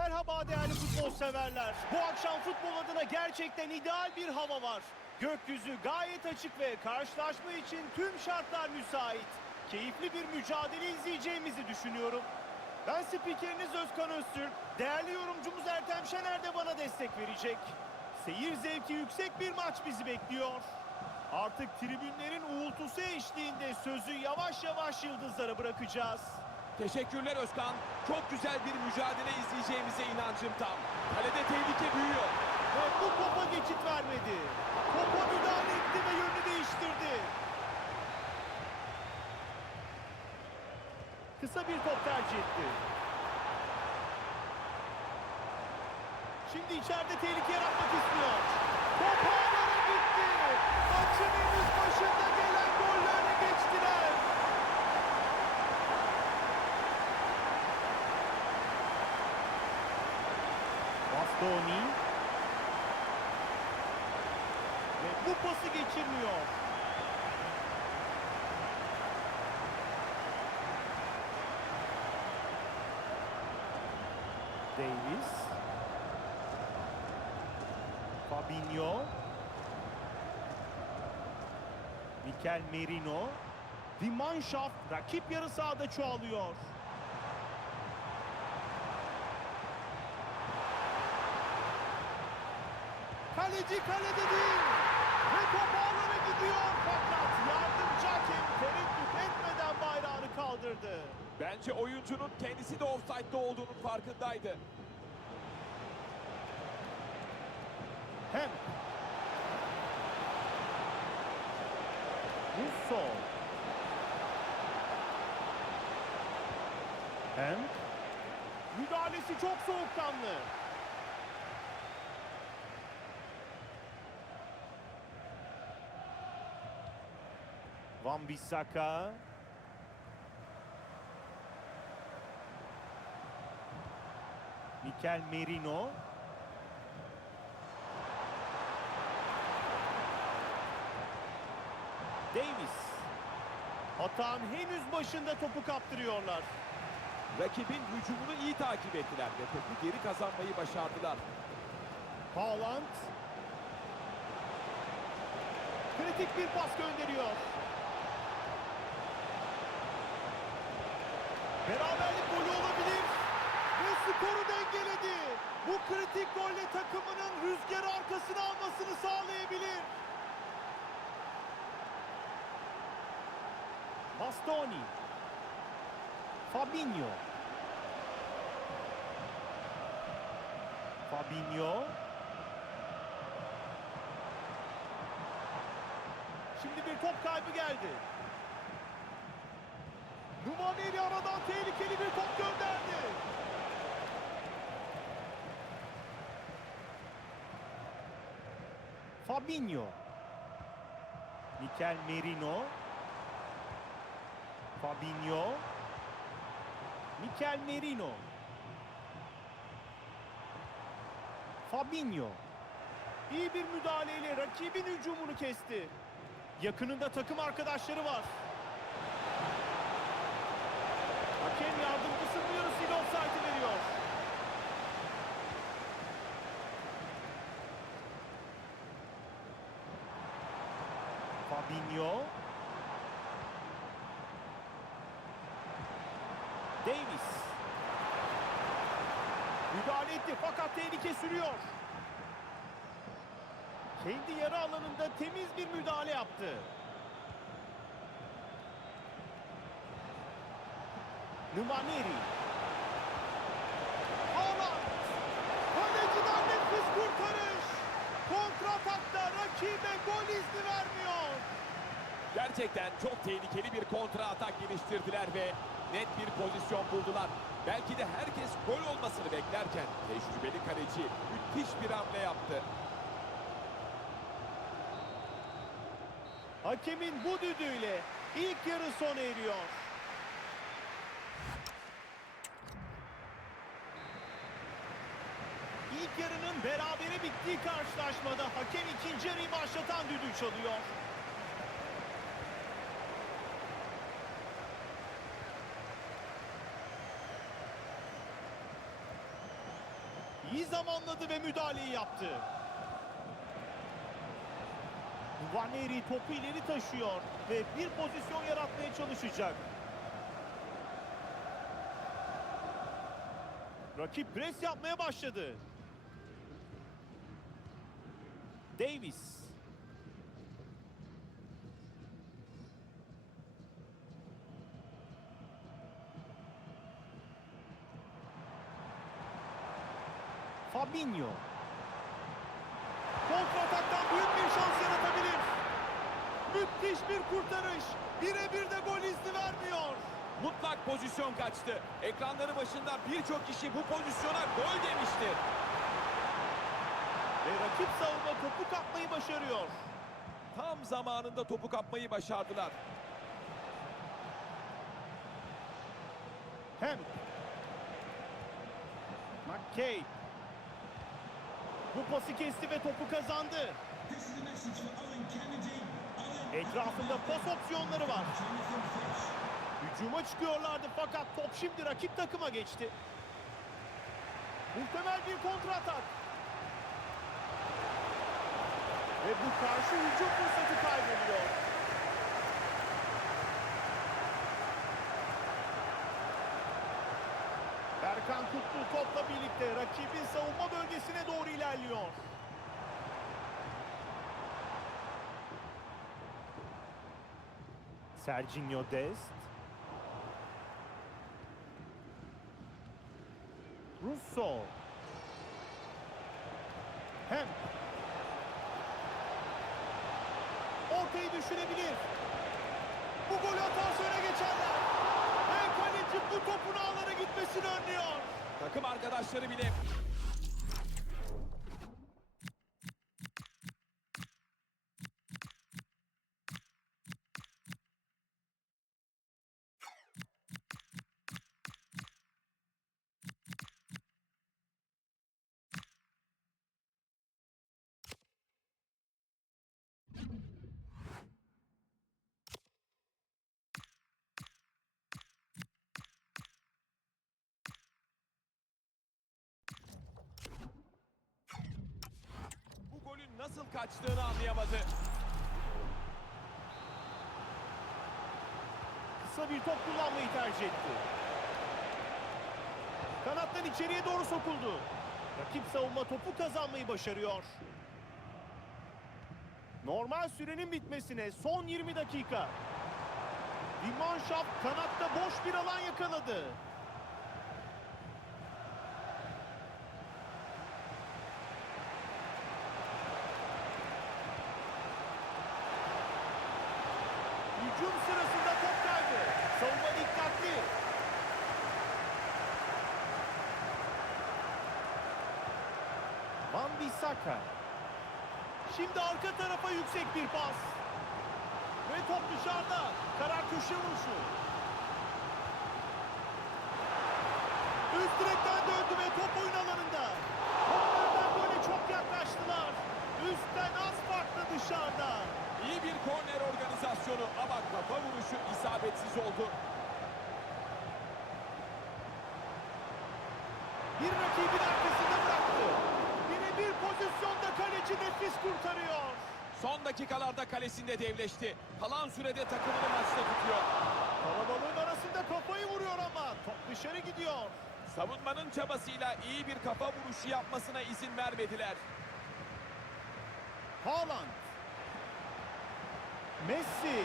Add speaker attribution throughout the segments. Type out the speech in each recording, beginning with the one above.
Speaker 1: Merhaba değerli futbol severler. Bu akşam futbol adına gerçekten ideal bir hava var. Gökyüzü gayet açık ve karşılaşma için tüm şartlar müsait. Keyifli bir mücadele izleyeceğimizi düşünüyorum. Ben spikeriniz Özkan Öztürk. Değerli yorumcumuz Ertem Şener de bana destek verecek. Seyir zevki yüksek bir maç bizi bekliyor. Artık tribünlerin uğultusu eşliğinde sözü yavaş yavaş yıldızlara bırakacağız.
Speaker 2: Teşekkürler Özkan. Çok güzel bir mücadele izleyeceğimize inancım tam. Kalede tehlike büyüyor.
Speaker 1: Ve bu topa geçit vermedi. Topa müdahale etti ve yönünü değiştirdi. Kısa bir top tercih etti. Şimdi içeride tehlike yaratmak istiyor. Top ağlara gitti. Maçın henüz başında gelen gollerle geçtiler. Bastoni. Ve bu pası geçirmiyor. Davis. Fabinho. Mikel Merino. Dimanshaft rakip yarı sahada çoğalıyor. Kaleci kalede değil. Ve top ağlara gidiyor fakat yardımcı hakem tereddüt etmeden bayrağını kaldırdı.
Speaker 2: Bence oyuncunun kendisi de offside'da olduğunun farkındaydı.
Speaker 1: Hem. Russo. Hem. Müdahalesi çok soğukkanlı. Van Bissaka. Mikel Merino. Davis. Hatağın henüz başında topu kaptırıyorlar.
Speaker 2: Rakibin hücumunu iyi takip ettiler ve topu geri kazanmayı başardılar.
Speaker 1: Haaland. Kritik bir pas gönderiyor. Beraberlik golü olabilir. Ve skoru dengeledi. Bu kritik golle takımının rüzgarı arkasına almasını sağlayabilir. Bastoni. Fabinho. Fabinho. Şimdi bir top kaybı geldi. Numaneli aradan tehlikeli bir top gönderdi. Fabinho. Mikel Merino. Fabinho. Mikel Merino. Fabinho. İyi bir müdahaleyle rakibin hücumunu kesti. Yakınında takım arkadaşları var. Hakem yardımcısının yarısıyla offside'ı veriyor. Fabinho. Davis. Müdahale etti fakat tehlike sürüyor. Kendi yarı alanında temiz bir müdahale yaptı. Numaneri. Haaland. Kaleciden nefis kurtarış. Kontratakta rakibe gol izni vermiyor.
Speaker 2: Gerçekten çok tehlikeli bir kontra atak geliştirdiler ve net bir pozisyon buldular. Belki de herkes gol olmasını beklerken tecrübeli kaleci müthiş bir hamle yaptı.
Speaker 1: Hakemin bu düdüğüyle ilk yarı sona eriyor. İlk yarının berabere bittiği karşılaşmada hakem ikinci yarıyı başlatan düdüğü çalıyor. İyi zamanladı ve müdahaleyi yaptı. Guarneri topu ileri taşıyor ve bir pozisyon yaratmaya çalışacak. Rakip pres yapmaya başladı. Davis. Fabinho. Kontrataktan büyük bir şans yaratabilir. Müthiş bir kurtarış. Birebir de gol izni vermiyor.
Speaker 2: Mutlak pozisyon kaçtı. Ekranları başında birçok kişi bu pozisyona gol demiştir.
Speaker 1: Ve rakip savunma topu kapmayı başarıyor.
Speaker 2: Tam zamanında topu kapmayı başardılar.
Speaker 1: Hem. McCabe. Bu pası kesti ve topu kazandı. Etrafında pas opsiyonları var. Hücuma çıkıyorlardı fakat top şimdi rakip takıma geçti. Muhtemel bir kontratak. Ve bu karşı hücum fırsatı kayboluyor. Berkan Kutlu topla birlikte rakibin savunma bölgesine doğru ilerliyor. Serginho Dest. Russo. Hem. Ortayı düşünebilir. Bu golü atarsa öne geçerler. Bu topun ağlara gitmesini önlüyor.
Speaker 2: Takım arkadaşları bile kaçtığını anlayamadı.
Speaker 1: Kısa bir top kullanmayı tercih etti. Kanattan içeriye doğru sokuldu. Rakip savunma topu kazanmayı başarıyor. Normal sürenin bitmesine son 20 dakika. Dimanshaft kanatta boş bir alan yakaladı. Hücum sırasında top kaydı. Savunma dikkatli. Van Bissaka. Şimdi arka tarafa yüksek bir pas. Ve top dışarıda. Karar köşe vuruşu. Üst direkten döndü ve top oyun alanında. Kornerden gole çok yaklaştılar. Üstten az farklı dışarıda.
Speaker 2: İyi bir korner organizasyonu ama kafa vuruşu isabetsiz oldu.
Speaker 1: Bir rakibin arkasında bıraktı. Birebir pozisyonda kaleci nefis kurtarıyor.
Speaker 2: Son dakikalarda kalesinde devleşti. Kalan sürede takımını maçta tutuyor.
Speaker 1: Kalabalığın arasında kafayı vuruyor ama top dışarı gidiyor.
Speaker 2: Savunmanın çabasıyla iyi bir kafa vuruşu yapmasına izin vermediler.
Speaker 1: Haaland. Messi.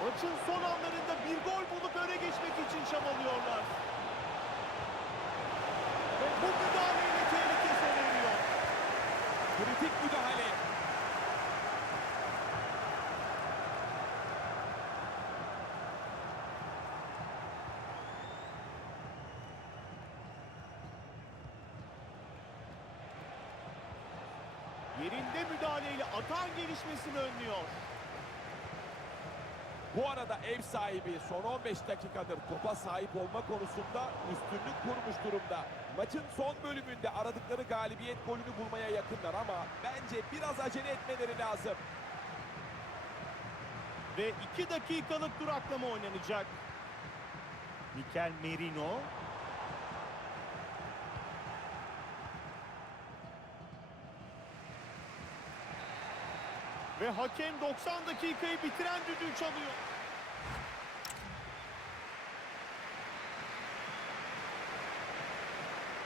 Speaker 1: Maçın son anlarında bir gol bulup öne geçmek için çabalıyorlar. Ve bu müdahaleyle tehlike sona eriyor.
Speaker 2: Kritik müdahale.
Speaker 1: Yerinde müdahaleyle atan gelişmesini önlüyor.
Speaker 2: Bu arada ev sahibi son 15 dakikadır topa sahip olma konusunda üstünlük kurmuş durumda. Maçın son bölümünde aradıkları galibiyet golünü bulmaya yakınlar ama bence biraz acele etmeleri lazım.
Speaker 1: Ve 2 dakikalık duraklama oynanacak. Mikel Merino. Ve hakem 90 dakikayı bitiren düdüğü çalıyor.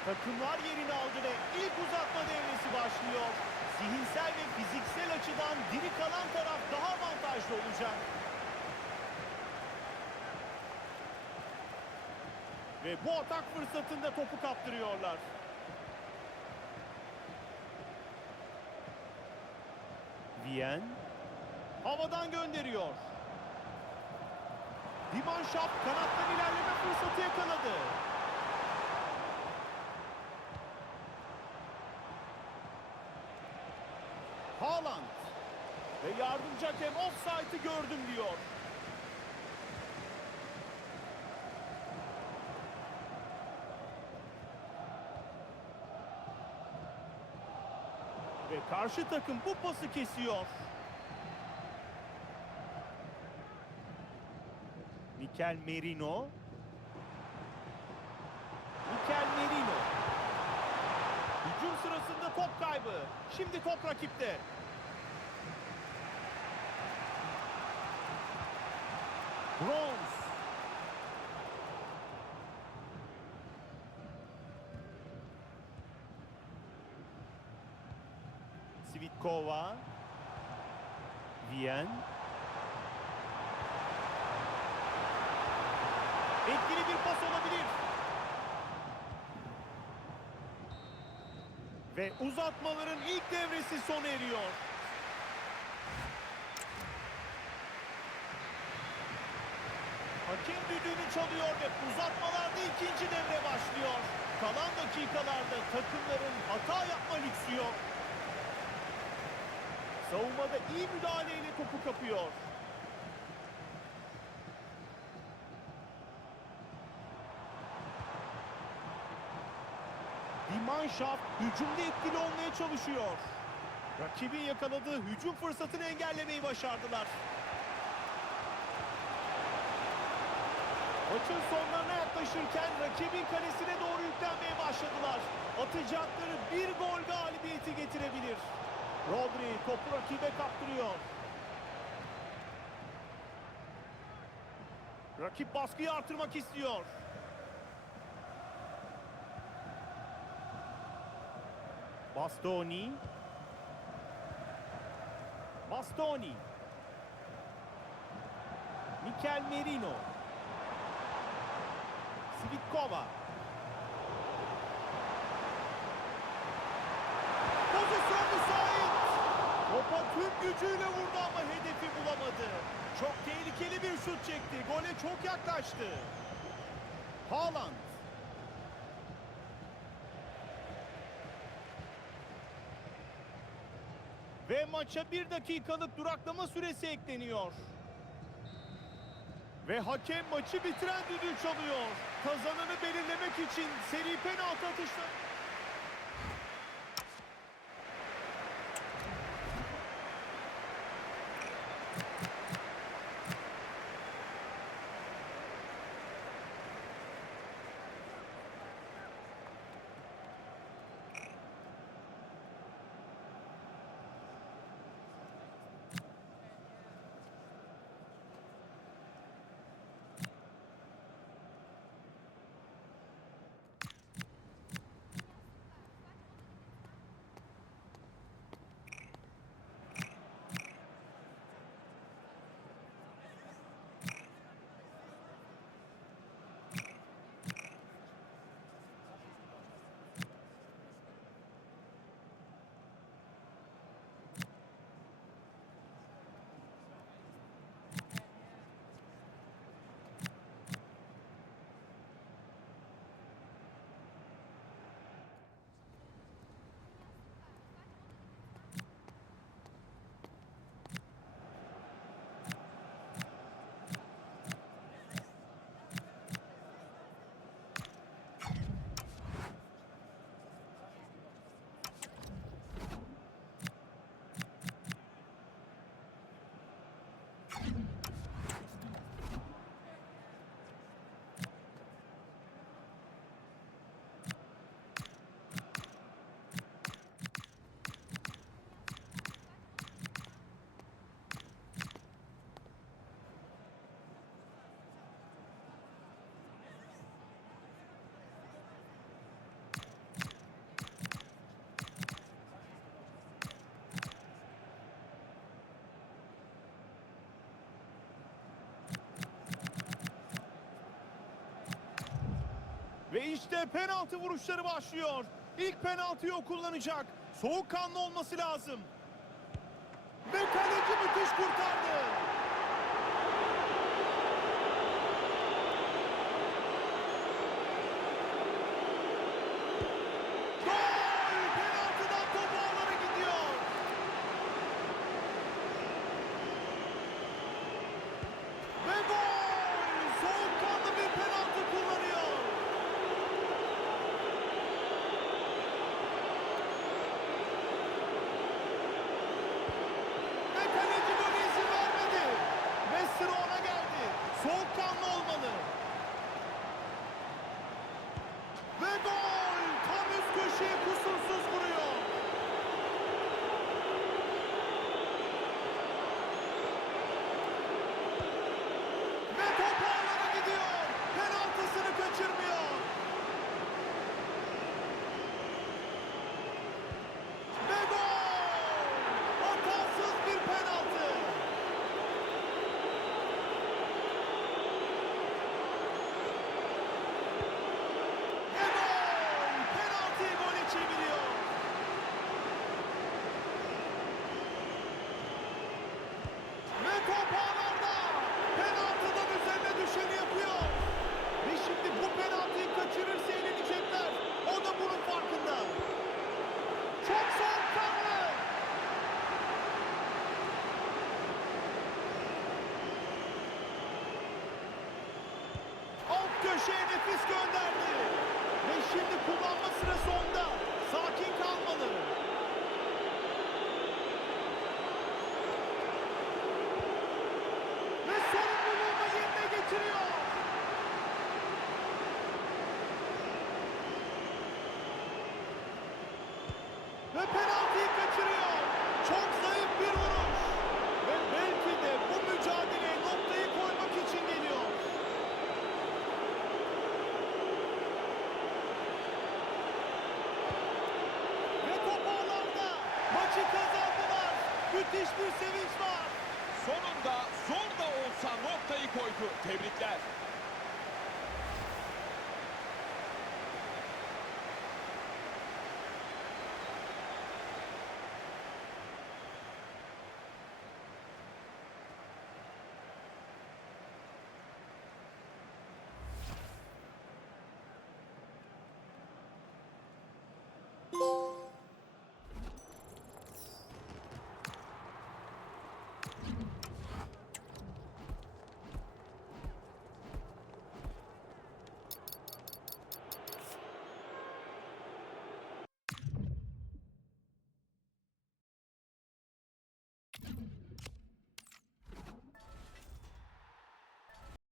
Speaker 1: Takımlar yerini aldı ve ilk uzatma devresi başlıyor. Zihinsel ve fiziksel açıdan diri kalan taraf daha avantajlı olacak. Ve bu atak fırsatında topu kaptırıyorlar. Vien havadan gönderiyor. Dimanşap kanattan ilerleme fırsatı yakaladı. Haaland ve yardımcı hakem offside'ı gördüm diyor. Karşı takım bu pası kesiyor. Mikel Merino. Mikel Merino. Hücum sırasında top kaybı. Şimdi top rakipte. Bronz. Svitkova. Vien. Etkili bir pas olabilir. Ve uzatmaların ilk devresi sona eriyor. Hakem düdüğünü çalıyor ve uzatmalarda ikinci devre başlıyor. Kalan dakikalarda takımların hata yapma lüksü yok. Savunmada iyi müdahaleyle topu kapıyor. Dimanshaft hücumda etkili olmaya çalışıyor. Rakibin yakaladığı hücum fırsatını engellemeyi başardılar. Maçın sonlarına yaklaşırken rakibin kalesine doğru yüklenmeye başladılar. Atacakları bir gol galibiyeti getirebilir. Rodri topu rakibe kaptırıyor. Rakip baskıyı artırmak istiyor. Bastoni. Bastoni. Mikel Merino. Svitkova. Pozisyon müsait. Topa tüm gücüyle vurdu ama hedefi bulamadı. Çok tehlikeli bir şut çekti. Gole çok yaklaştı. Haaland. Ve maça bir dakikalık duraklama süresi ekleniyor. Ve hakem maçı bitiren düdüğü çalıyor. Kazananı belirlemek için seri penaltı atışları. işte penaltı vuruşları başlıyor. İlk penaltıyı o kullanacak. Soğukkanlı olması lazım. Ve kaleci müthiş kurtardı. nefis gönderdi. Ve şimdi kullanma sırası onda. Sakin kalmalı. Ve sorumluluğunu yerine getiriyor. Ve penaltıyı kaçırıyor.